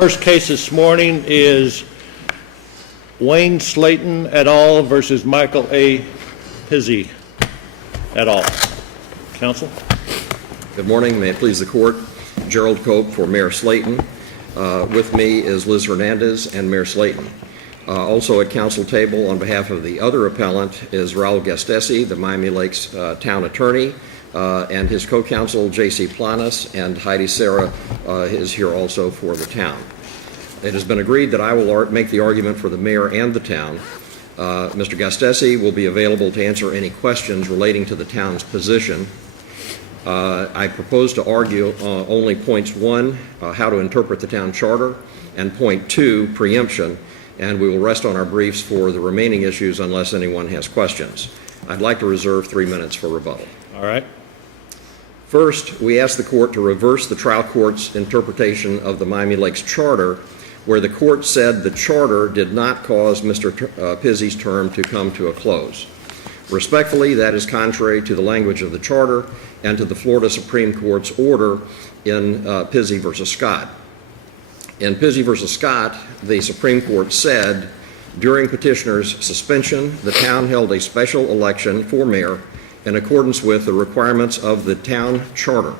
First case this morning is Wayne Slaton et al. Versus Michael A. Pizzi et al. Counsel? Good morning. May it please the court. Gerald Cope for Mayor Slaton. With me is Liz Hernandez and Mayor Slaton. Also at council table on behalf of the other appellant is Raul Gastesi, the Miami Lakes town attorney, and his co-counsel J.C. Planas, and Heidi Serra is here also for the town. It has been agreed that I will make the argument for the mayor and the town. Mr. Gastesi will be available to answer any questions relating to the town's position. I propose to argue only points 1, how to interpret the town charter, and point 2, preemption, and we will rest on our briefs for the remaining issues unless anyone has questions. I'd like to reserve 3 minutes for rebuttal. All right. First, we ask the court to reverse the trial court's interpretation of the Miami Lakes Charter, where the court said the charter did not cause Mr. Pizzi's term to come to a close. Respectfully, that is contrary to the language of the charter and to the Florida Supreme Court's order in Pizzi v. Scott. In Pizzi v. Scott, the Supreme Court said, during petitioner's suspension, the town held a special election for mayor in accordance with the requirements of the town charter.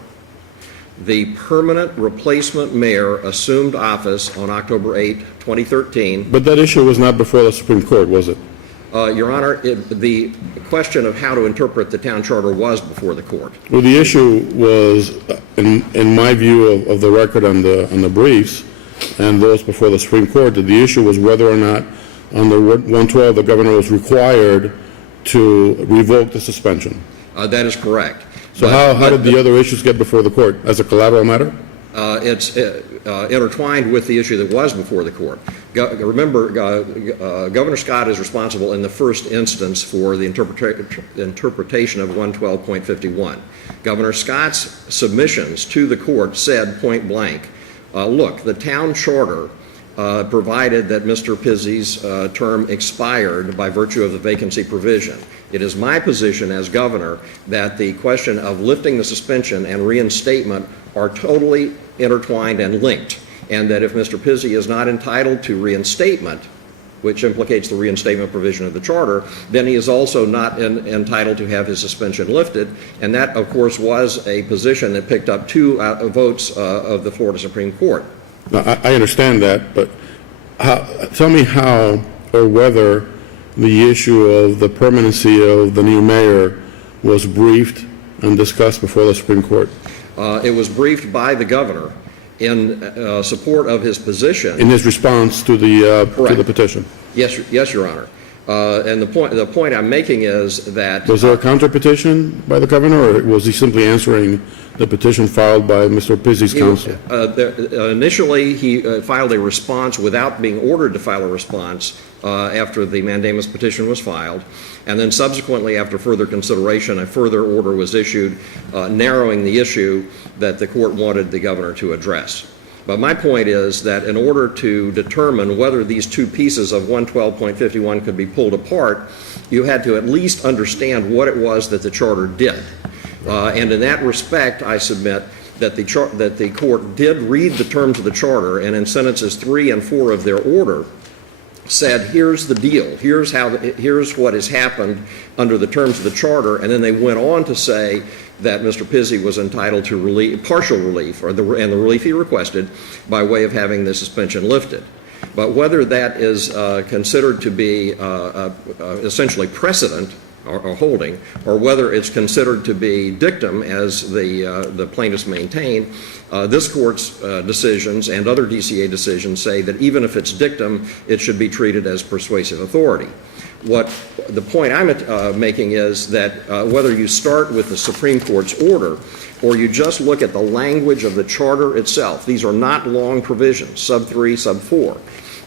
The permanent replacement mayor assumed office on October 8, 2013. But that issue was not before the Supreme Court, was it? Your Honor, the question of how to interpret the town charter was before the court. Well, the issue was, in my view of the record on the briefs and those before the Supreme Court, that the issue was whether or not under 112 the governor was required to revoke the suspension. That is correct. So how did the other issues get before the court? As a collateral matter? It's intertwined with the issue that was before the court. Remember, Governor Scott is responsible in the first instance for the interpretation of 112.51. Governor Scott's submissions to the court said point blank, look, the town charter provided that Mr. Pizzi's term expired by virtue of the vacancy provision. It is my position as governor that the question of lifting the suspension and reinstatement are totally intertwined and linked, and that if Mr. Pizzi is not entitled to reinstatement, which implicates the reinstatement provision of the charter, then he is also not entitled to have his suspension lifted, and that, of course, was a position that picked up 2 votes of the Florida Supreme Court. Now, I understand that, but tell me how or whether the issue of the permanency of the new mayor was briefed and discussed before the Supreme Court. It was briefed by the governor in support of his position. In his response to the petition. Yes, Your Honor. And the point I'm making is that... Was there a counter petition by the governor, or was he simply answering the petition filed by Mr. Pizzi's counsel? Initially, he filed a response without being ordered to file a response after the mandamus petition was filed. And then subsequently, after further consideration, a further order was issued narrowing the issue that the court wanted the governor to address. But my point is that in order to determine whether these 2 pieces of 112.51 could be pulled apart, you had to at least understand what it was that the charter did. And in that respect, I submit that the court did read the terms of the charter, and in sentences 3 and 4 of their order said, here's the deal, here's what has happened under the terms of the charter, and then they went on to say that Mr. Pizzi was entitled to partial relief, and the relief he requested, by way of having the suspension lifted. But whether that is considered to be essentially precedent or holding, or whether it's considered to be dictum, as the plaintiffs maintain, this court's decisions and other DCA decisions say that even if it's dictum, it should be treated as persuasive authority. What the point I'm making is that whether you start with the Supreme Court's order or you just look at the language of the charter itself, these are not long provisions, sub 3, sub 4.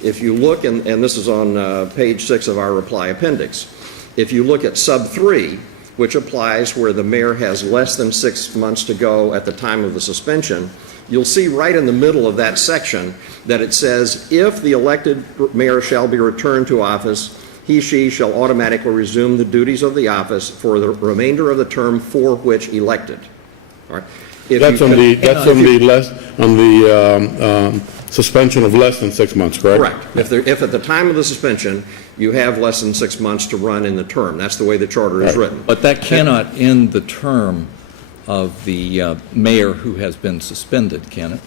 If you look, and this is on page 6 of our reply appendix, if you look at sub 3, which applies where the mayor has less than 6 months to go at the time of the suspension, you'll see right in the middle of that section that it says, if the elected mayor shall be returned to office, he/she shall automatically resume the duties of the office for the remainder of the term for which elected. All right. That's on the suspension of less than 6 months, correct? Correct. If at the time of the suspension, you have less than 6 months to run in the term. That's the way the charter is written. But that cannot end the term of the mayor who has been suspended, can it?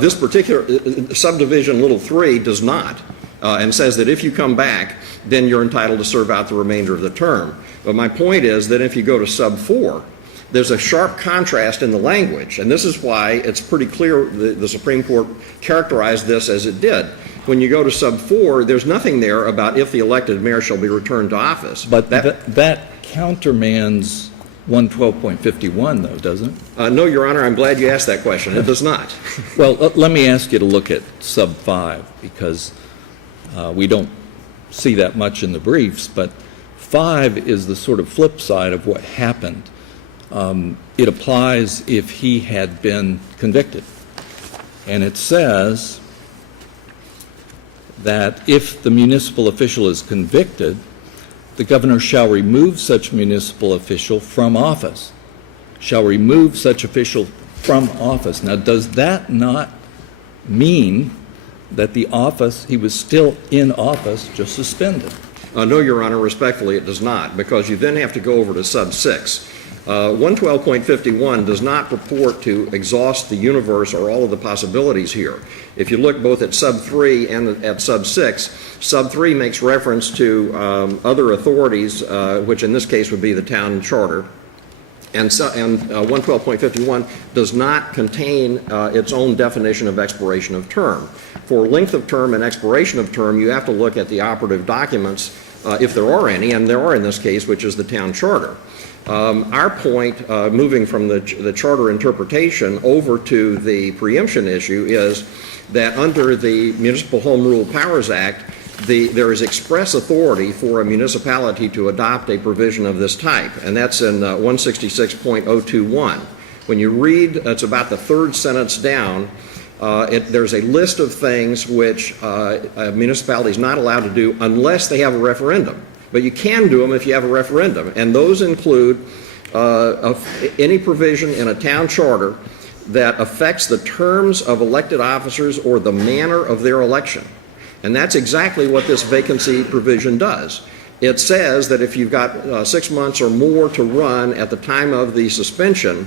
This particular subdivision, little 3, does not, and says that if you come back, then you're entitled to serve out the remainder of the term. But my point is that if you go to sub 4, there's a sharp contrast in the language, and this is why it's pretty clear the Supreme Court characterized this as it did. When you go to sub 4, there's nothing there about if the elected mayor shall be returned to office. But that countermands 112.51, though, doesn't it? No, Your Honor, I'm glad you asked that question. It does not. Well, let me ask you to look at sub 5, because we don't see that much in the briefs, but 5 is the sort of flip side of what happened. It applies if he had been convicted. And it says that if the municipal official is convicted, the governor shall remove such municipal official from office. Shall remove such official from office. Now, does that not mean that the office, he was still in office, just suspended? No, Your Honor, respectfully, it does not, because you then have to go over to sub 6. 112.51 does not purport to exhaust the universe or all of the possibilities here. If you look both at sub 3 and at sub 6, sub 3 makes reference to other authorities, which in this case would be the town charter, and 112.51 does not contain its own definition of expiration of term. For length of term and expiration of term, you have to look at the operative documents, if there are any, and there are in this case, which is the town charter. Our point, moving from the charter interpretation over to the preemption issue, is that under the Municipal Home Rule Powers Act, there is express authority for a municipality to adopt a provision of this type, and that's in 166.021. When you read, it's about the third sentence down, there's a list of things which a municipality is not allowed to do unless they have a referendum. But you can do them if you have a referendum, and those include any provision in a town charter that affects the terms of elected officers or the manner of their election. And that's exactly what this vacancy provision does. It says that if you've got 6 months or more to run at the time of the suspension,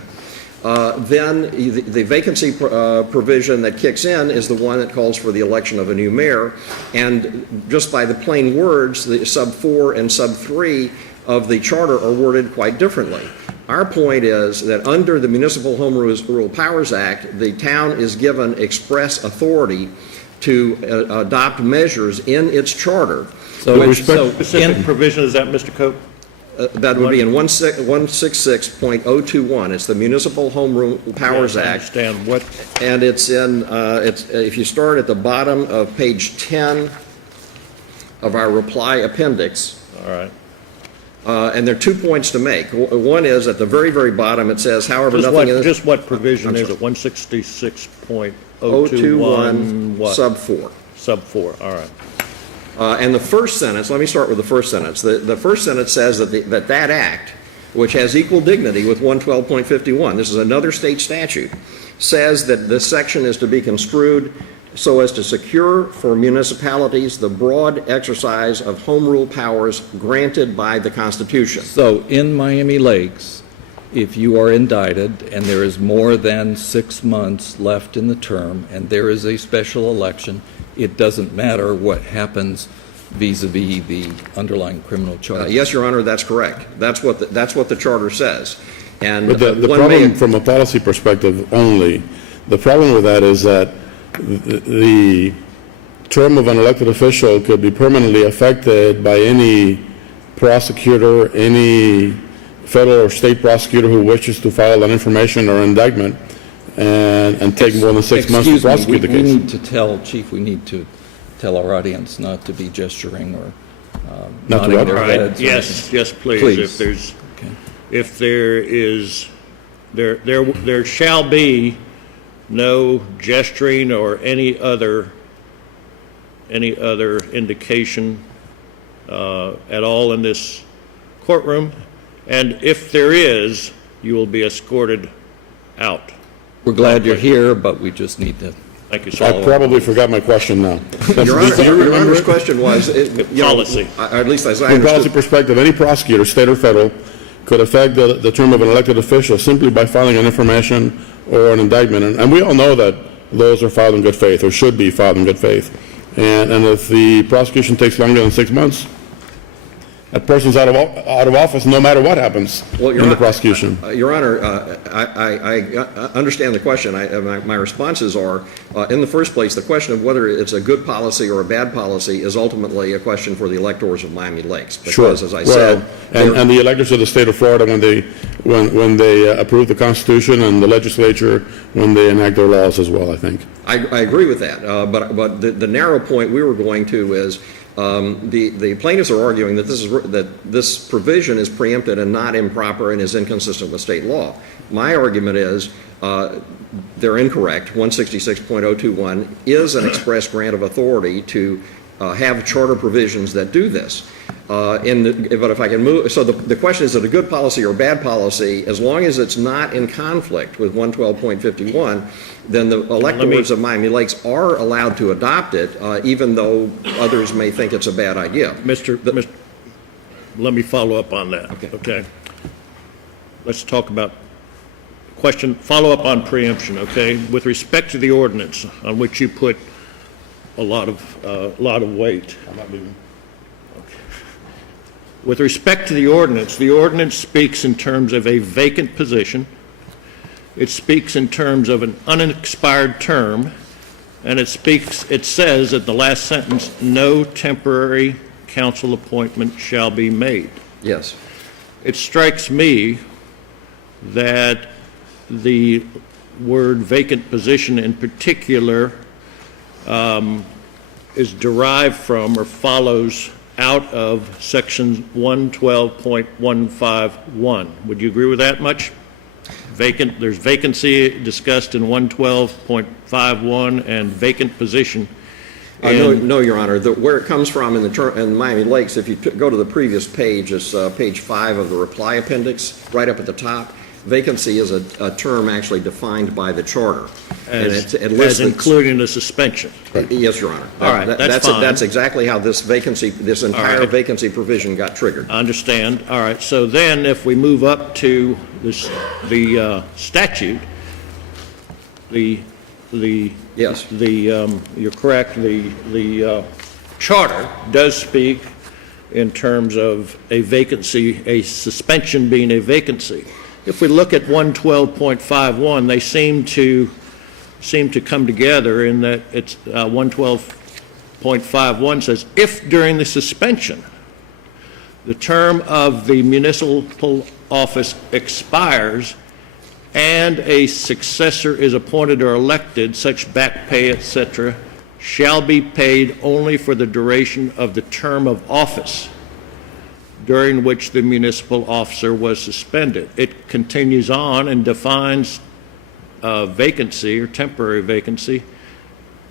then the vacancy provision that kicks in is the one that calls for the election of a new mayor. And just by the plain words, the sub 4 and sub 3 of the charter are worded quite differently. Our point is that under the Municipal Home Rule Powers Act, the town is given express authority to adopt measures in its charter. Specific provision, is that, Mr. Cope? That would be in 166.021. It's the Municipal Home Rule Powers Act. I understand what. And it's in, if you start at the bottom of page 10 of our reply appendix. All right. And there are 2 points to make. One is at the very, very bottom it says, however, Just what provision is it? 166.021 what? Sub 4. Sub 4, all right. And the first sentence, let me start with the first sentence. The first sentence says that that act, which has equal dignity with 112.51, this is another state statute, says that this section is to be construed so as to secure for municipalities the broad exercise of home rule powers granted by the Constitution. So in Miami Lakes, if you are indicted and there is more than 6 months left in the term and there is a special election, it doesn't matter what happens vis-a-vis the underlying criminal charge. Yes, Your Honor, that's correct. That's what the charter says. And But the problem from a policy perspective only, the problem with that is that the term of an elected official could be permanently affected by any prosecutor, any federal or state prosecutor who wishes to file an information or indictment and take more than 6 months to prosecute the case. We need to tell, Chief, we need to tell our audience not to be gesturing or Not to nodding what? their All right, heads. or yes, anything. yes, please. Please. If there is, there shall be no gesturing or any other indication at all in this courtroom, and if there is, you will be escorted out. We're glad you're here, but we just need to Thank you, I sir. probably forgot my question now. Your Honor, your Honor's question was, Policy. at least as I From a policy understood. perspective, any prosecutor, state or federal, could affect the term of an elected official simply by filing an information or an indictment. And we all know that those are filed in good faith, or should be filed in good faith. And if the prosecution takes longer than 6 months, that person's out of office no matter what happens in the prosecution. Your Honor, I understand the question. My responses are, in the first place, the question of whether it's a good policy or a bad policy is ultimately a question for the electors of Miami Lakes. Because, as I said, and the electors of the state of Florida, when they approve the Constitution, and the legislature when they enact their laws as well, I think. I agree with that. But the narrow point we were going to is, the plaintiffs are arguing that this provision is preempted and not improper and is inconsistent with state law. My argument is they're incorrect. 166.021 is an express grant of authority to have charter provisions that do this. But if I can move, so the question is it a good policy or bad policy? As long as it's not in conflict with 112.51, then the electors of Miami Lakes are allowed to adopt it, even though others may think it's a bad idea. Let me follow up on that. Okay. Let's talk about follow up on preemption, okay? With respect to the ordinance on which you put a lot of weight. I'm not leaving. With respect to the ordinance speaks in terms of a vacant position. It speaks in terms of an unexpired term, and it says at the last sentence, no temporary council appointment shall be made. Yes. It strikes me that the word vacant position in particular is derived from or follows out of section 112.151. Would you agree with that much? There's vacancy discussed in 112.51 and vacant position. No, Your Honor. Where it comes from in Miami Lakes, if you go to the previous page, it's page 5 of the reply appendix, right up at the top. Vacancy is a term actually defined by the charter. As including a suspension. Yes, Your Honor. All right, that's fine. That's exactly how this entire vacancy provision got triggered. I understand. All right. So then if we move up to the statute, Yes. You're correct, the charter does speak in terms of a vacancy, a suspension being a vacancy. If we look at 112.51, they seem to come together in that it's 112.51 says, if during the suspension the term of the municipal office expires and a successor is appointed or elected, such back pay, etc., shall be paid only for the duration of the term of office during which the municipal officer was suspended. It continues on and defines vacancy or temporary vacancy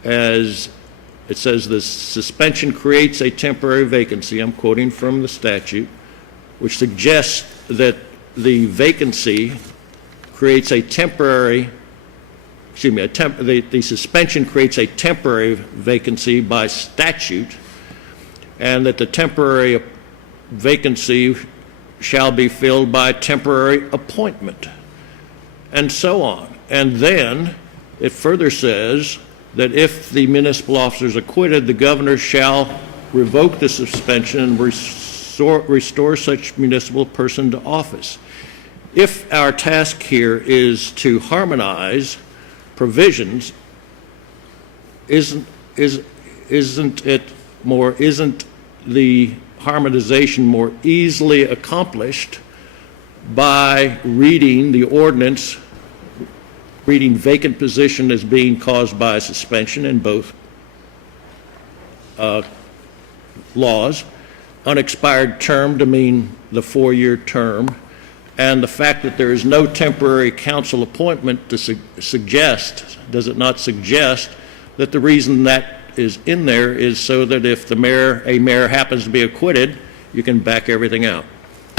as it says the suspension creates a temporary vacancy. I'm quoting from the statute, which suggests that the vacancy creates a temporary, the suspension creates a temporary vacancy by statute, and that the temporary vacancy shall be filled by temporary appointment, and so on. And then it further says that if the municipal officer is acquitted, the governor shall revoke the suspension and restore such municipal person to office. If our task here is to harmonize provisions, isn't the harmonization more easily accomplished by reading the ordinance, reading vacant position as being caused by a suspension in both laws, unexpired term to mean the 4-year term, and the fact that there is no temporary council appointment to does it not suggest that the reason that is in there is so that if a mayor happens to be acquitted, you can back everything out?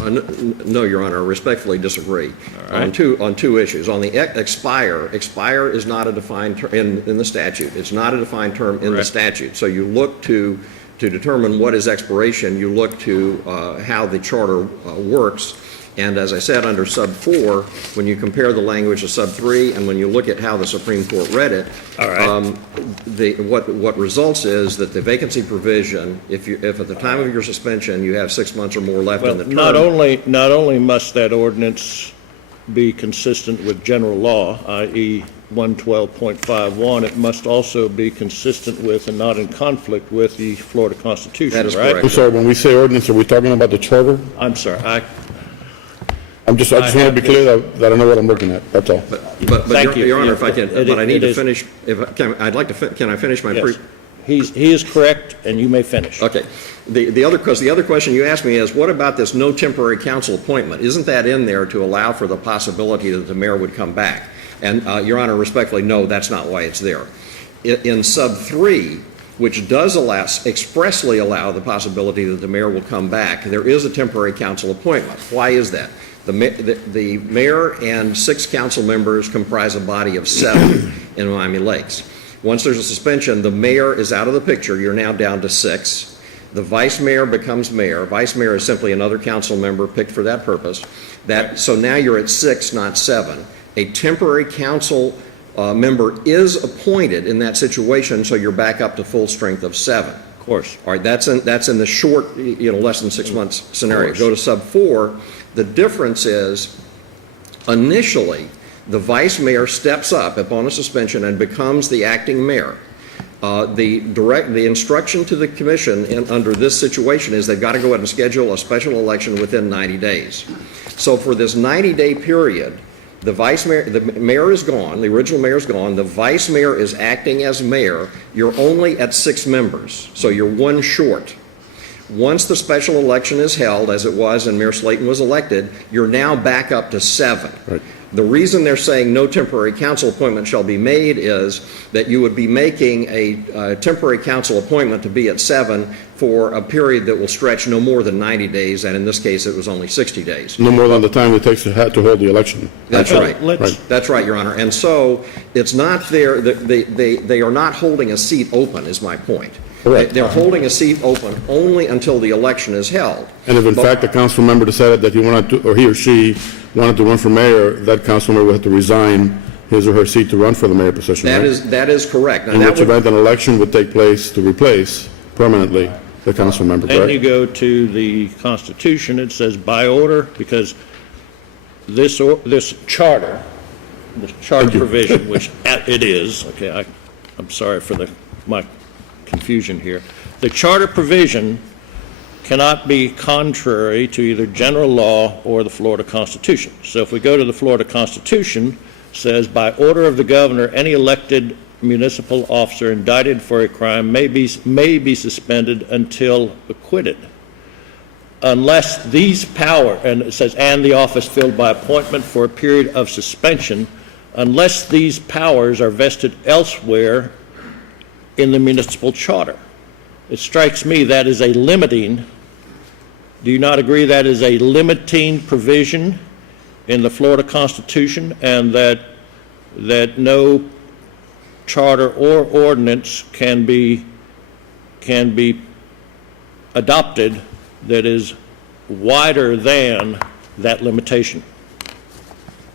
No, Your Honor, I respectfully disagree. right. On two issues. On the expire is not a defined term in the statute. It's not a defined term in the Correct. statute. So you look to determine what is expiration, you look to how the charter works. And as I said, under sub 4, when you compare the language of sub 3 and when you look at how the Supreme Court read it, All right. what results is that the vacancy provision, if at the time of your suspension you have 6 months or more left in the term. Not only must that ordinance be consistent with general law, i.e. 112.51, it must also be consistent with and not in conflict with the Florida Constitution, That is right? correct. I'm sorry, when we say ordinance, are we talking about the charter? I'm sorry, I just want to be clear that I know what I'm looking at, that's all. But Thank you. Your Honor, if I can, It- but I need it to is- finish, can I finish my yes. He is correct, and you may finish. Okay. The other question you asked me is, what about this no temporary council appointment? Isn't that in there to allow for the possibility that the mayor would come back? And, Your Honor, respectfully, no, that's not why it's there. In sub 3, which does expressly allow the possibility that the mayor will come back, there is a temporary council appointment. Why is that? The mayor and 6 council members comprise a body of 7 in Miami Lakes. Once there's a suspension, the mayor is out of the picture. You're now down to 6. The vice mayor becomes mayor. Vice mayor is simply another council member picked for that purpose. So now you're at 6, not 7. A temporary council member is appointed in that situation, so you're back up to full strength of 7. Of course. All right, that's in the short, less than 6 months scenario. Go to sub 4. The difference is, initially, the vice mayor steps up upon a suspension and becomes the acting mayor. The instruction to the commission under this situation is they've got to go ahead and schedule a special election within 90 days. So for this 90-day period, the mayor is gone, the original mayor is gone, the vice mayor is acting as mayor, you're only at 6 members, so you're 1 short. Once the special election is held, as it was and Mayor Slaton was elected, you're now back up to 7. Right. The reason they're saying no temporary council appointment shall be made is that you would be making a temporary council appointment to be at 7 for a period that will stretch no more than 90 days, and in this case, it was only 60 days. No more than the time it takes to hold the election. That's Well, right. let's- That's right, Your Honor. And so it's not there, they are not holding a seat open, is my point. Correct. They're holding a seat open only until the election is held. And if in But- fact the council member decided that he wanted to, or he or she wanted to run for mayor, that council member would have to resign his or her seat to run for the mayor position, right? That is correct. Now, In that which would- event an election would take place to replace permanently the council member, Then you correct? go to the Constitution, it says by order, because this charter provision, which it is, okay, I'm sorry for my confusion here. The charter provision cannot be contrary to either general law or the Florida Constitution. So if we go to the Florida Constitution, it says by order of the governor, any elected municipal officer indicted for a crime may be suspended until acquitted, unless these and it says, and the office filled by appointment for a period of suspension, unless these powers are vested elsewhere in the municipal charter. It strikes me that is a limiting, do you not agree that is a limiting provision in the Florida Constitution, and that no charter or ordinance can be adopted that is wider than that limitation?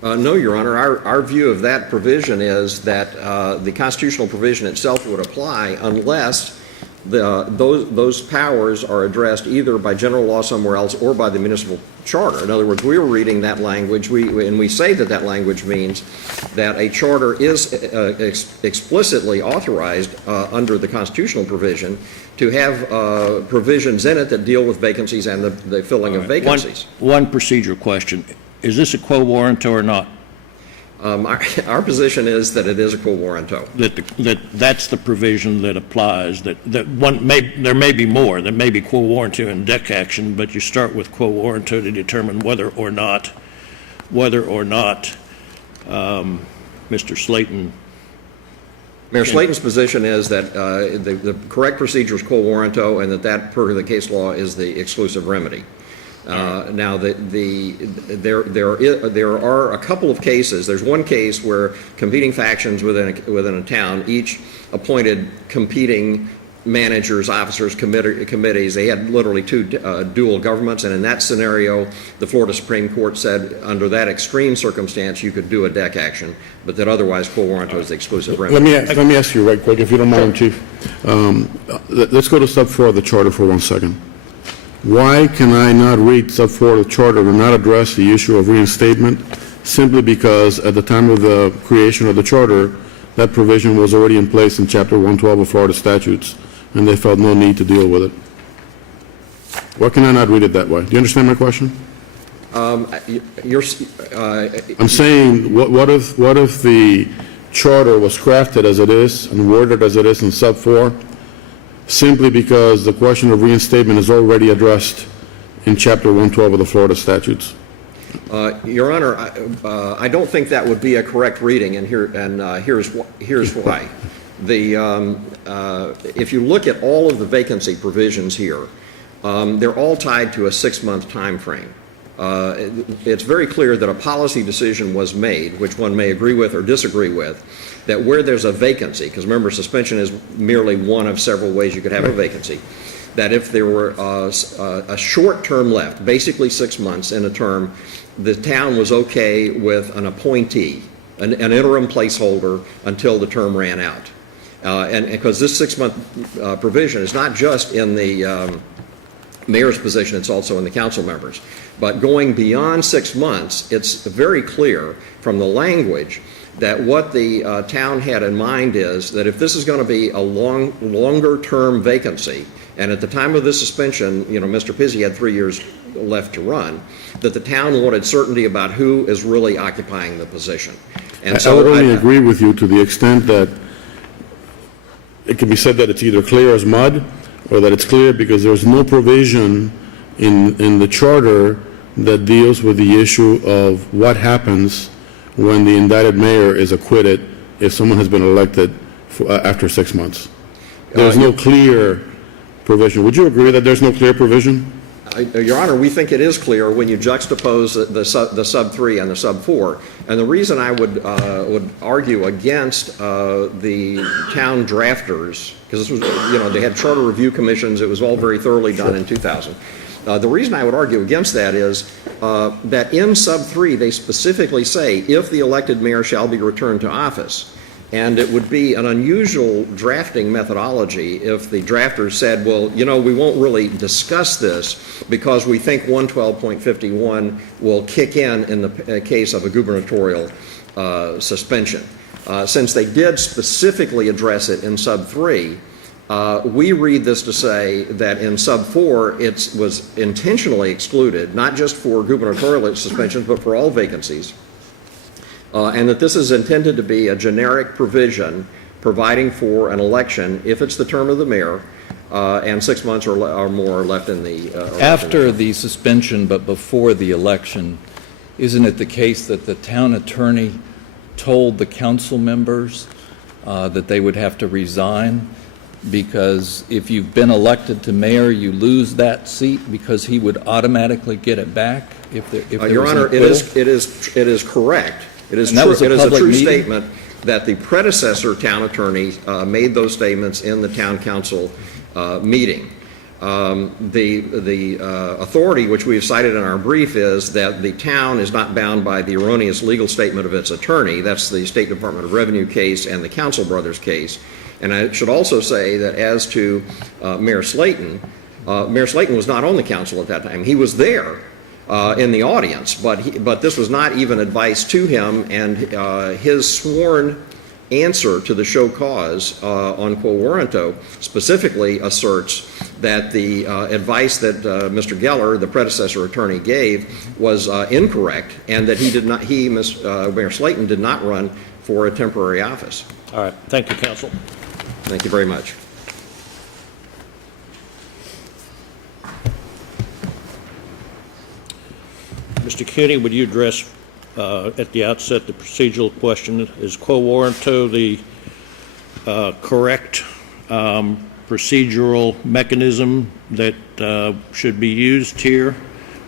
No, Your Honor. Our view of that provision is that the constitutional provision itself would apply unless those powers are addressed either by general law somewhere else or by the municipal charter. In other words, we were reading that language, and we say that language means that a charter is explicitly authorized under the constitutional provision to have provisions in it that deal with vacancies and the filling of vacancies. One procedural question. Is this a quo warranto or not? Our position is that it is a quo warranto. That's the provision that applies. There may be more. There may be quo warranto and deck action, but you start with quo warranto to determine whether or not Mr. Slaton. Mayor Slaton's position is that the correct procedure is quo warranto, and that per the case law is the exclusive remedy. Now, there are a couple of cases. There's one case where competing factions within a town each appointed competing managers, officers, committees. They had literally two dual governments, and in that scenario, the Florida Supreme Court said under that extreme circumstance you could do a deck action, but that otherwise quo warranto is the exclusive remedy. Let me ask you right quick, if you don't mind, Chief. Let's go to sub 4 of the charter for 1 second. Why can I not read sub 4 of the charter and not address the issue of reinstatement simply because at the time of the creation of the charter, that provision was already in place in Chapter 112 of Florida statutes, and they felt no need to deal with it? Why can I not read it that way? Do you understand my question? I'm saying, what if the charter was crafted as it is and worded as it is in sub 4, simply because the question of reinstatement is already addressed in Chapter 112 of the Florida statutes? Your Honor, I don't think that would be a correct reading, and here's why. If you look at all of the vacancy provisions here, they're all tied to a 6-month time frame. It's very clear that a policy decision was made, which one may agree with or disagree with, that where there's a vacancy, because remember, suspension is merely one of several ways you could have a vacancy, that if there were a short term left, basically 6 months in a term, the town was okay with an appointee, an interim placeholder until the term ran out. And because this 6-month provision is not just in the mayor's position, it's also in the council members. But going beyond 6 months, it's very clear from the language that what the town had in mind is that if this is going to be a longer term vacancy, and at the time of this suspension, Mr. Pizzi had 3 years left to run, that the town wanted certainty about who is really occupying the position. And so I would only agree with you to the extent that it can be said that it's either clear as mud or that it's clear because there's no provision in the charter that deals with the issue of what happens when the indicted mayor is acquitted if someone has been elected after 6 months. There's no clear provision. Would you agree that there's no clear provision? Your Honor, we think it is clear when you juxtapose the sub 3 and the sub 4. And the reason I would argue against the town drafters, because this was, they had charter review commissions, it was all very thoroughly done in 2000. The reason I would argue against that is that in sub 3 they specifically say if the elected mayor shall be returned to office. And it would be an unusual drafting methodology if the drafters said, well, we won't really discuss this because we think 112.51 will kick in the case of a gubernatorial suspension. Since they did specifically address it in sub 3, we read this to say that in sub 4 it was intentionally excluded, not just for gubernatorial suspensions, but for all vacancies. And that this is intended to be a generic provision providing for an election if it's the term of the mayor and 6 months or more left in the After the suspension but before the election, isn't it the case that the town attorney told the council members that they would have to resign? Because if you've been elected to mayor, you lose that seat because he would automatically get it back if there Your Honor, it is correct. It is true. It is a true statement that the predecessor town attorney made those statements in the town council meeting. The authority which we have cited in our brief is that the town is not bound by the erroneous legal statement of its attorney. That's the State Department of Revenue case and the Council Brothers case. And I should also say that as to Mayor Slaton was not on the council at that time. He was there in the audience, but this was not even advice to him, and his sworn answer to the show cause on quo warranto specifically asserts that the advice that Mr. Geller, the predecessor attorney, gave was incorrect, and that Mayor Slaton did not run for a temporary office. All right. Thank you, counsel. Thank you very much. Mr. Kuehne, would you address at the outset the procedural question? Is quo warranto the correct procedural mechanism that should be used here?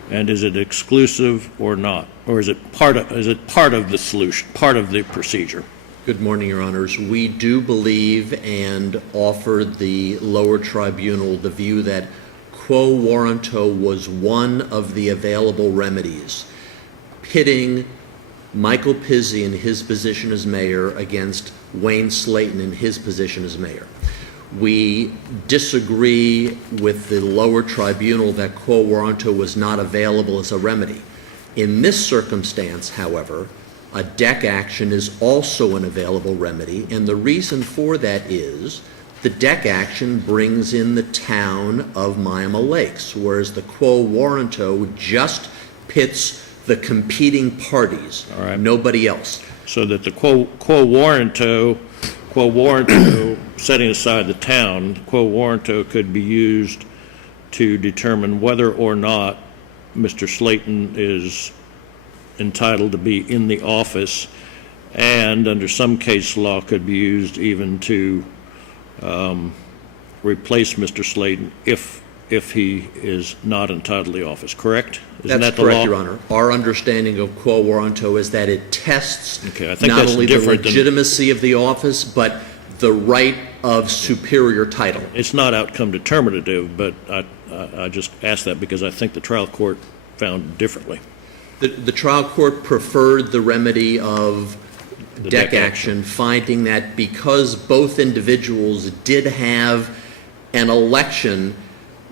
And is it exclusive or not? Or is it part of the solution, part of the procedure? Good morning, Your Honors. We do believe and offered the lower tribunal the view that quo warranto was one of the available remedies, pitting Michael Pizzi in his position as mayor against Wayne Slaton in his position as mayor. We disagree with the lower tribunal that quo warranto was not available as a remedy. In this circumstance, however, a deck action is also an available remedy, and the reason for that is the deck action brings in the town of Miami Lakes, whereas the quo warranto just pits the competing parties, All right. nobody else. So that the quo warranto, setting aside the town, quo warranto could be used to determine whether or not Mr. Slaton is entitled to be in the office, and under some case law could be used even to replace Mr. Slaton if he is not entitled to the office, correct? Isn't That's that the correct, law? Your Honor. Our understanding of quo warranto is that it tests Okay, I think not that's only the different than- legitimacy of the office, but the right of superior title. It's not outcome determinative, but I just asked that because I think the trial court found differently. The trial court preferred the remedy of The deck deck action, finding that because both individuals did have an election,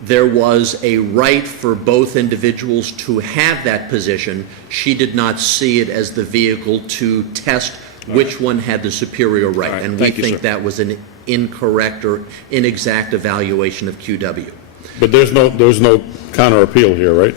there was a right for both individuals to have that position. She did not see it as the vehicle to test which one had the superior right. All right. And we Thank you, think sir. that was an incorrect or inexact evaluation of QW. But there's no counter appeal here, right?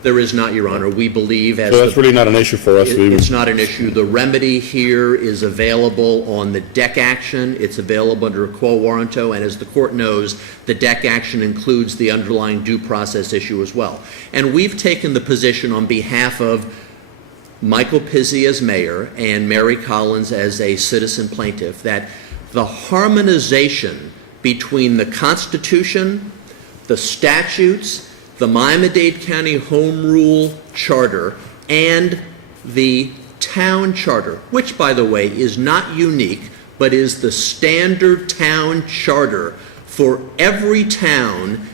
There is not, Your Honor. We believe as So that's the really not an issue for us to even... It's not an issue. The remedy here is available on the deck action. It's available under quo warranto, and as the court knows, the deck action includes the underlying due process issue as well. And we've taken the position on behalf of Michael Pizzi as mayor and Mary Collins as a citizen plaintiff that the harmonization between the Constitution, the statutes, the Miami-Dade County Home Rule Charter, and the town charter, which, by the way, is not unique, but is the standard town charter for every town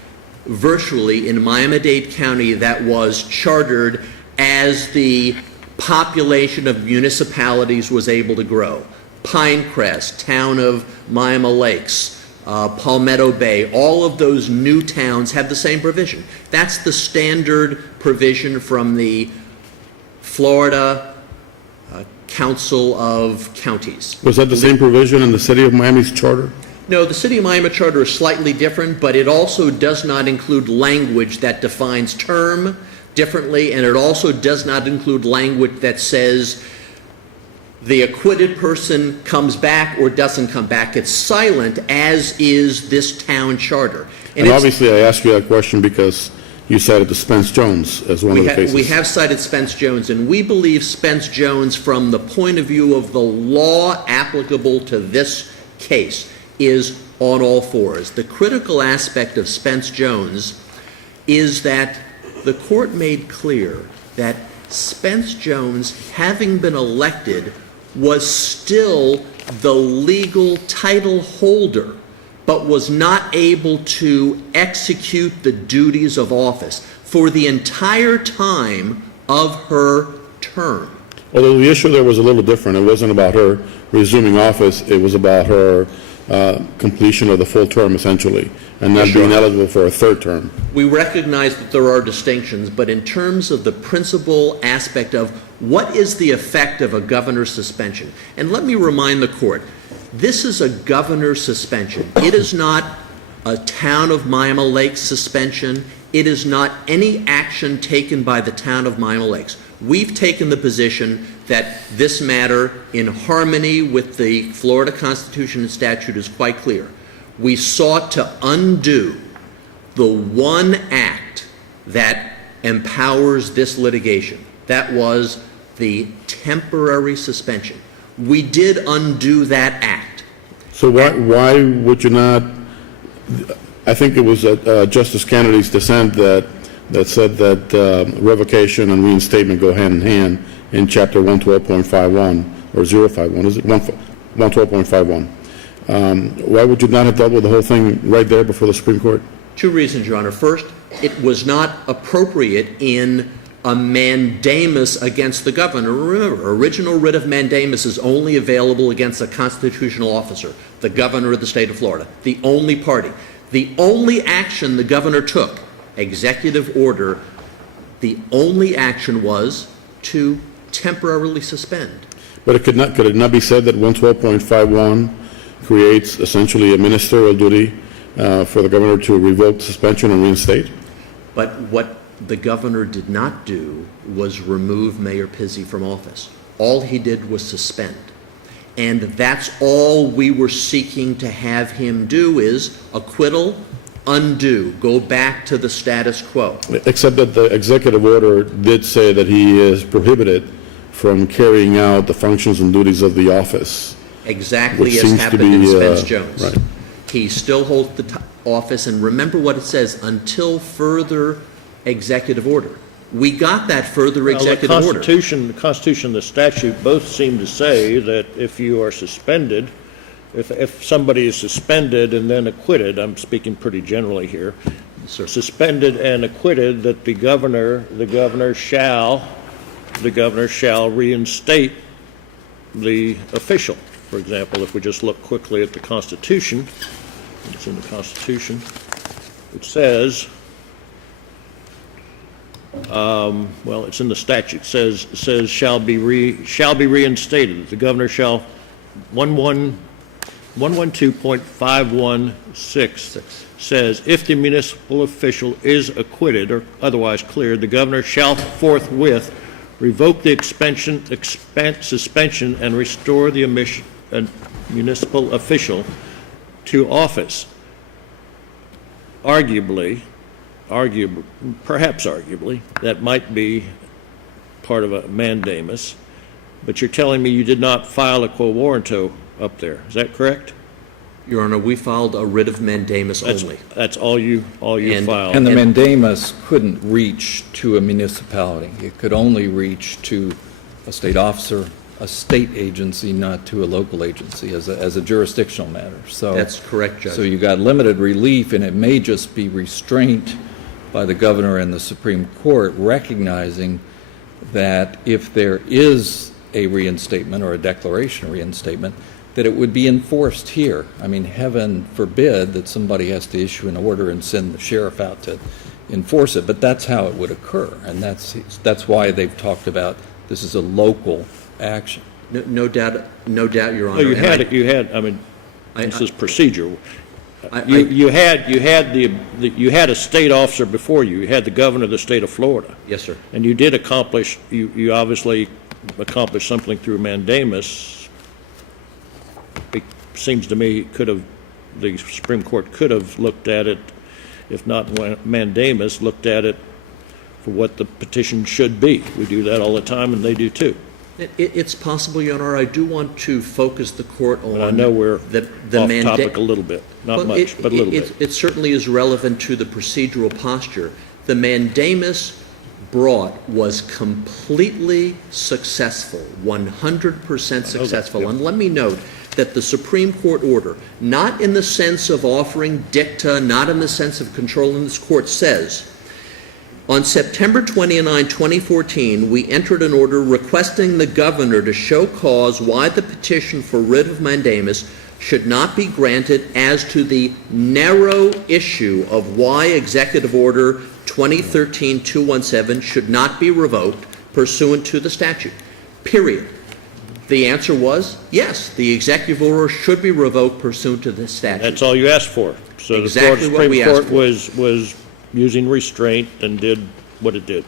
virtually in Miami-Dade County that was chartered as the population of municipalities was able to grow. Pinecrest, town of Miami Lakes, Palmetto Bay, all of those new towns have the same provision. That's the standard provision from the Florida Council of Counties. Was that the same provision in the city of Miami's charter? No, the City of Miami Charter is slightly different, but it also does not include language that defines term differently, and it also does not include language that says the acquitted person comes back or doesn't come back. It's silent, as is this town charter. And obviously, I asked you that question because you cited the Spence Jones as one of the cases. We have cited Spence Jones, and we believe Spence Jones, from the point of view of the law applicable to this case, is on all fours. The critical aspect of Spence Jones is that the court made clear that Spence Jones, having been elected, was still the legal title holder, but was not able to execute the duties of office for the entire time of her term. Although the issue there was a little different. It wasn't about her resuming office. It was about her completion of the full term, essentially, and not being eligible for a third term. We recognize that there are distinctions, but in terms of the principal aspect of what is the effect of a governor's suspension, and let me remind the court, this is a governor's suspension. It is not a town of Miami Lakes suspension. It is not any action taken by the town of Miami Lakes. We've taken the position that this matter, in harmony with the Florida Constitution and statute, is quite clear. We sought to undo the one act that empowers this litigation. That was the temporary suspension. We did undo that act. So why would you not? I think it was Justice Kennedy's dissent that that said that revocation and reinstatement go hand in hand in Chapter 112.51, or 051, is it? 112.51. Why would you not have dealt with the whole thing right there before the Supreme Court? Two reasons, Your Honor. First, it was not appropriate in a mandamus against the governor. Remember, original writ of mandamus is only available against a constitutional officer, the governor of the state of Florida, the only party. The only action the governor took, executive order, the only action was to temporarily suspend. But could it not be said that 112.51 creates essentially a ministerial duty for the governor to revoke suspension and reinstate? But what the governor did not do was remove Mayor Pizzi from office. All he did was suspend. And that's all we were seeking to have him do is acquittal, undo, go back to the status quo. Except that the executive order did say that he is prohibited from carrying out the functions and duties of the office. Exactly Which as seems to happened be, in Spence-Jones. right. He still holds the office, and remember what it says, until further executive order. We got that further executive order. The Constitution and the statute both seem to say that if you are suspended, if somebody is suspended and then acquitted, I'm speaking pretty generally here, suspended and acquitted, that the governor shall reinstate the official. For example, if we just look quickly at the Constitution, it's in the Constitution, it says, well, it's in the statute, it says shall be reinstated. The governor shall, 112.516 says, if the municipal official is acquitted or otherwise cleared, the governor shall forthwith revoke the suspension and restore the municipal official to office. Perhaps arguably, that might be part of a mandamus, but you're telling me you did not file a quo warranto up there. Is that correct? Your Honor, we filed a writ of mandamus only. That's all you filed. And the mandamus couldn't reach to a municipality. It could only reach to a state officer, a state agency, not to a local agency as a jurisdictional matter. So That's correct, Judge. So you got limited relief, and it may just be restraint by the governor and the Supreme Court, recognizing that if there is a reinstatement or a declaration of reinstatement, that it would be enforced here. I mean, heaven forbid that somebody has to issue an order and send the sheriff out to enforce it, but that's how it would occur, and that's why they've talked about this is a local action. No doubt, Your Honor. No, you had. I mean, this is procedural. You had a state officer before you. You had the governor of the state of Florida. Yes, sir. And you did accomplish. You obviously accomplished something through mandamus. It seems to me the Supreme Court could have looked at it, if not mandamus, looked at it for what the petition should be. We do that all the time, and they do too. It's possible, Your Honor. I do want to focus the court on. But I know we're the off topic a little bit, not much, but a little bit. It certainly is relevant to the procedural posture. The mandamus brought was completely successful, 100% successful. Yep. And let me note that the Supreme Court order, not in the sense of offering dicta, not in the sense of controlling this court, says, on September 29, 2014, we entered an order requesting the governor to show cause why the petition for writ of mandamus should not be granted as to the narrow issue of why Executive Order 2013-217 should not be revoked pursuant to the statute, period. The answer was, yes, the executive order should be revoked pursuant to the statute. That's all you asked for. So Exactly the what we Supreme asked Court for. was using restraint and did what it did.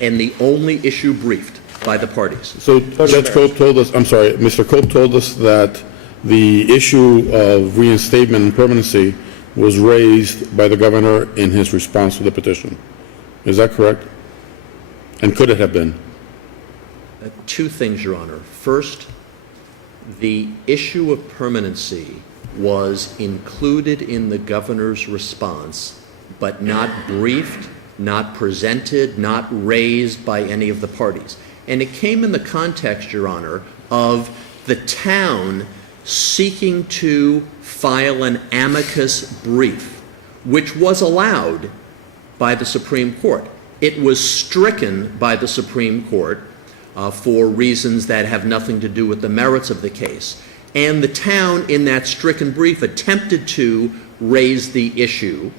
And the only issue briefed by the parties. So Judge Cope told us, I'm sorry, Mr. Cope told us that the issue of reinstatement and permanency was raised by the governor in his response to the petition. Is that correct? And could it have been? Two things, Your Honor. First, the issue of permanency was included in the governor's response, but not briefed not presented, not raised by any of the parties. And it came in the context, Your Honor, of the town seeking to file an amicus brief, which was allowed by the Supreme Court. It was stricken by the Supreme Court for reasons that have nothing to do with the merits of the case. And the town, in that stricken brief, attempted to raise the issue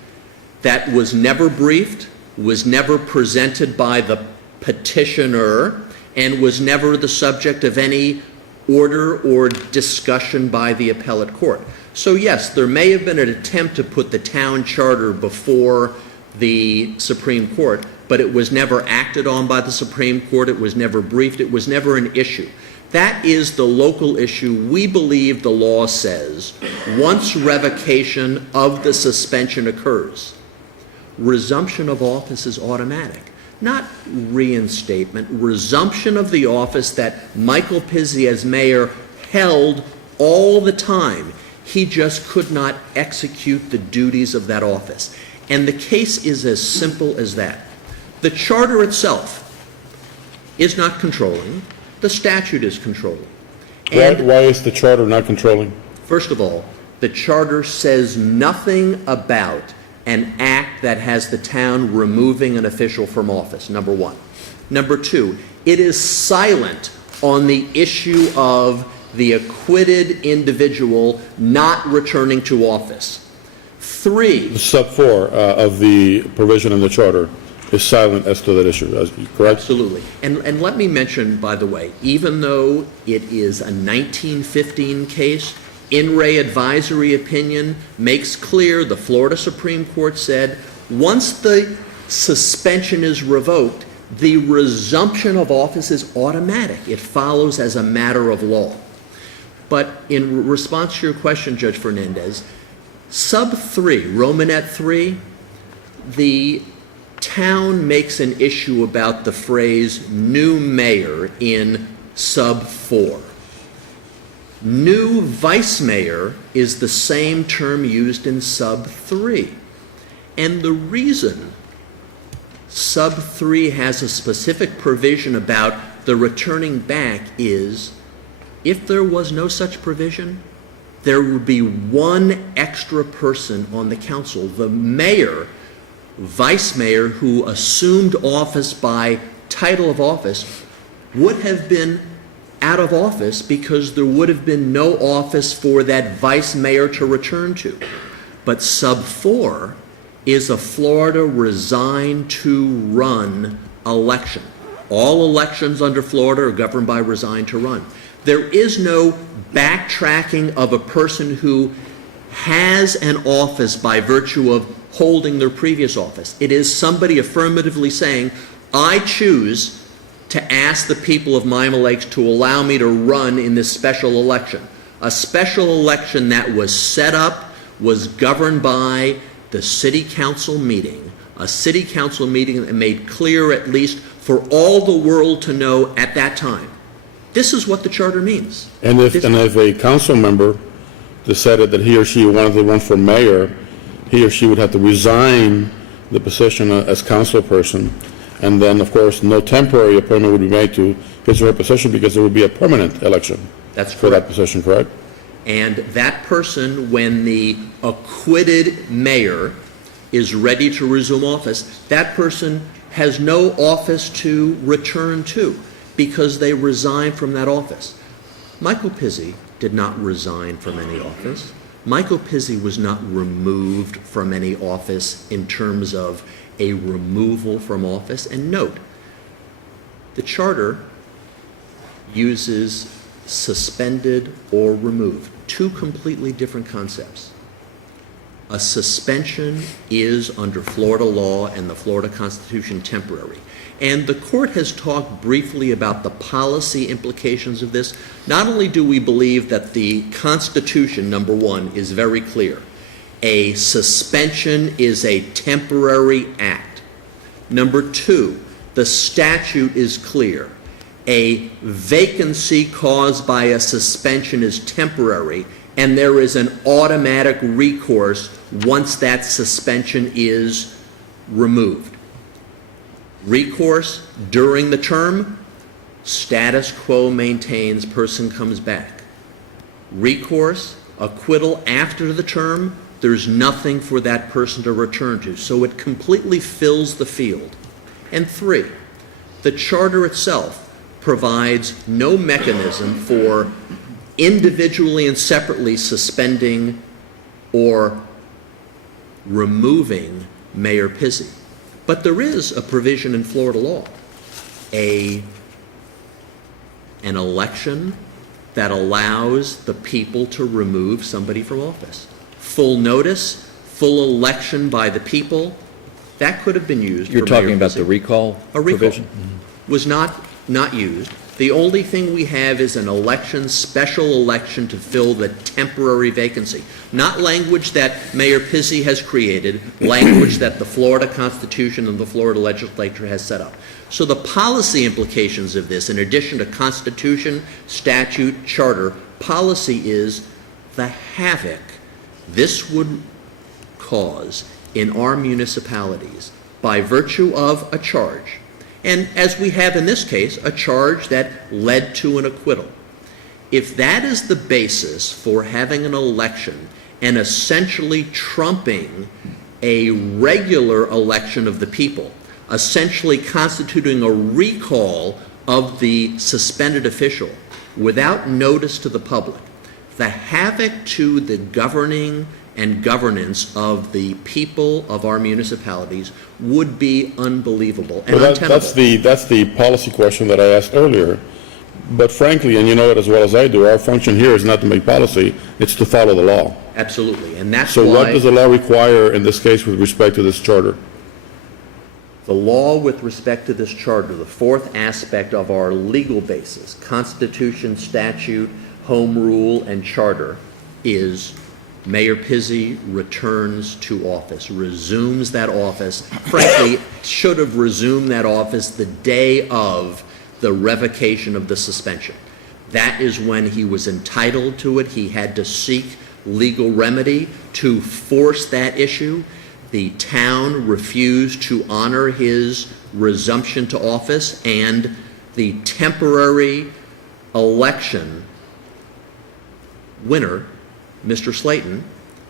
that was never briefed, was never presented by the petitioner, and was never the subject of any order or discussion by the appellate court. So yes, there may have been an attempt to put the town charter before the Supreme Court, but it was never acted on by the Supreme Court, it was never briefed, it was never an issue. That is the local issue. We believe the law says once revocation of the suspension occurs, resumption of office is automatic. Not reinstatement, resumption of the office that Michael Pizzi as mayor held all the time. He just could not execute the duties of that office. And the case is as simple as that. The charter itself is not controlling. The statute is controlling. And Why is the charter not controlling? first of all, the charter says nothing about an act that has the town removing an official from office, number one. Number two, it is silent on the issue of the acquitted individual not returning to office. Three, Sub 4 of the provision in the charter is silent as to that issue, correct? absolutely. And let me mention, by the way, even though it is a 1915 case, In re advisory opinion makes clear, the Florida Supreme Court said, once the suspension is revoked, the resumption of office is automatic. It follows as a matter of law. But in response to your question, Judge Fernandez, sub 3, Romanet 3, the town makes an issue about the phrase new mayor in sub 4. New vice mayor is the same term used in sub 3. And the reason sub 3 has a specific provision about the returning back is, if there was no such provision, there would be one extra person on the council. The mayor, vice mayor, who assumed office by title of office, would have been out of office because there would have been no office for that vice mayor to return to. But sub 4 is a Florida resign to run election. All elections under Florida are governed by resign to run. There is no backtracking of a person who has an office by virtue of holding their previous office. It is somebody affirmatively saying, I choose to ask the people of Miami Lakes to allow me to run in this special election. A special election that was set up, was governed by the city council meeting, a city council meeting that made clear, at least for all the world to know at that time, this is what the charter means. And if a council member decided that he or she wanted to run for mayor, he or she would have to resign the position as council person, and then, of course, no temporary appointment would be made to his or her position because it would be a permanent election. That's for that correct. position, correct? And that person, when the acquitted mayor is ready to resume office, that person has no office to return to because they resign from that office. Michael Pizzi did not resign from any office. Michael Pizzi was not removed from any office in terms of a removal from office. And note, the charter uses suspended or removed, two completely different concepts. A suspension is, under Florida law and the Florida Constitution, temporary. And the court has talked briefly about the policy implications of this. Not only do we believe that the Constitution, number one, is very clear. A suspension is a temporary act. Number two, the statute is clear. A vacancy caused by a suspension is temporary, and there is an automatic recourse once that suspension is removed. Recourse during the term, status quo maintains, person comes back. Recourse, acquittal after the term, there's nothing for that person to return to. So it completely fills the field. And 3, the charter itself provides no mechanism for individually and separately suspending or removing Mayor Pizzi. But there is a provision in Florida law, an election that allows the people to remove somebody from office. Full notice, full election by the people, that could have been used. You're for talking Mayor about Pizzi. the recall A recall provision? was not used. The only thing we have is an election, special election to fill the temporary vacancy. Not language that Mayor Pizzi has created, language that the Florida Constitution and the Florida legislature has set up. So the policy implications of this, in addition to Constitution, statute, charter, policy is the havoc this would cause in our municipalities by virtue of a charge. And as we have in this case, a charge that led to an acquittal. If that is the basis for having an election and essentially trumping a regular election of the people, essentially constituting a recall of the suspended official without notice to the public, the havoc to the governing and governance of the people of our municipalities would be unbelievable and untenable. That's the policy question that I asked earlier. But frankly, and you know it as well as I do, our function here is not to make policy, it's to follow the law. Absolutely, and that's So why what does the law require in this case with respect to this charter? the law with respect to this charter, the fourth aspect of our legal basis, Constitution, statute, home rule, and charter, is Mayor Pizzi returns to office, resumes that office. Frankly, should have resumed that office the day of the revocation of the suspension. That is when he was entitled to it. He had to seek legal remedy to force that issue. The town refused to honor his resumption to office, and the temporary election winner, Mr. Slaton,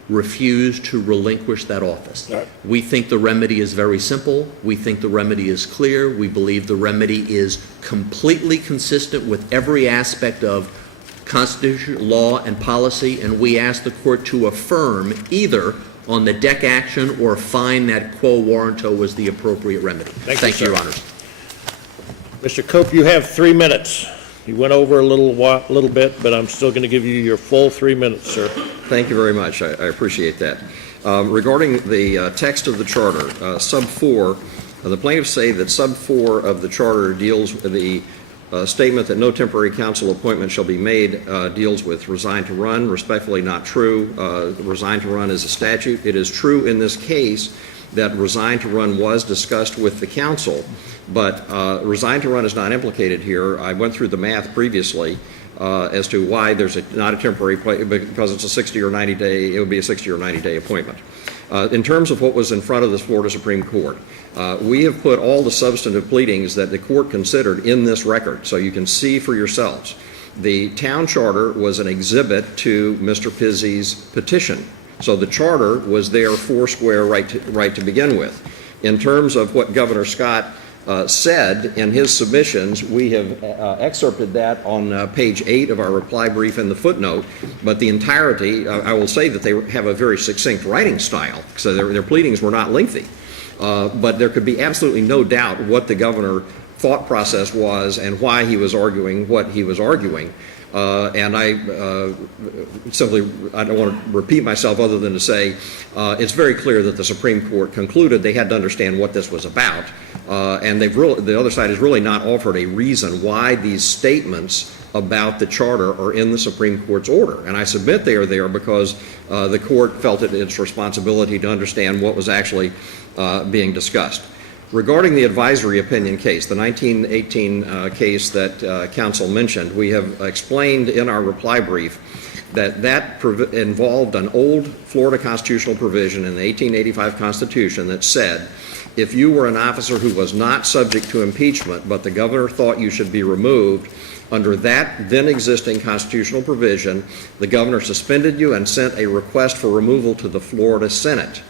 refused to relinquish that office. We think the remedy is very simple. We think the remedy is clear. We believe the remedy is completely consistent with every aspect of Constitution, law, and policy, and we ask the court to affirm either on the deck action or find that quo warranto was the appropriate remedy. Thank you, Your Honors. Mr. Cope, you have 3 minutes. You went over a little bit, but I'm still going to give you your full 3 minutes, sir. Thank you very much. I appreciate that. Regarding the text of the charter, sub 4, the plaintiffs say that sub 4 of the charter deals with the statement that no temporary council appointment shall be made deals with resign to run. Respectfully not true. Resign to run is a statute. It is true in this case that resign to run was discussed with the council, but resign to run is not implicated here. I went through the math previously as to why there's not a temporary, because it's a 60 or 90 day, it would be a 60 or 90 day appointment. In terms of what was in front of the Florida Supreme Court, we have put all the substantive pleadings that the court considered in this record, so you can see for yourselves. The town charter was an exhibit to Mr. Pizzi's petition, so the charter was there foursquare right to begin with. In terms of what Governor Scott said in his submissions, we have excerpted that on page 8 of our reply brief in the footnote, but the entirety, I will say that they have a very succinct writing style, so their pleadings were not lengthy. But there could be absolutely no doubt what the governor thought process was and why he was arguing what he was arguing. And I don't want to repeat myself other than to say it's very clear that the Supreme Court concluded they had to understand what this was about. And the other side has really not offered a reason why these statements about the charter are in the Supreme Court's order. And I submit they are there because the court felt it its responsibility to understand what was actually being discussed. Regarding the advisory opinion case, the 1918 case that counsel mentioned, we have explained in our reply brief involved an old Florida constitutional provision in the 1885 Constitution that said, if you were an officer who was not subject to impeachment, but the governor thought you should be removed, under that then existing constitutional provision, the governor suspended you and sent a request for removal to the Florida Senate.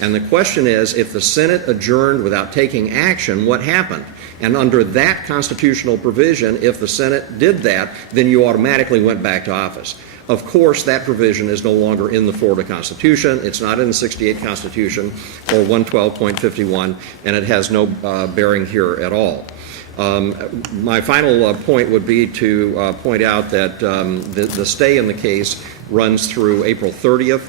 And the question is, if the Senate adjourned without taking action, what happened? And under that constitutional provision, if the Senate did that, then you automatically went back to office. Of course, that provision is no longer in the Florida Constitution. It's not in the 68 Constitution or 112.51, and it has no bearing here at all. My final point would be to point out that the stay in the case runs through April 30th.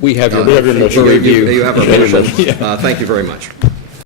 We have your We have your motion. for review. You have our motion. Thank you very much.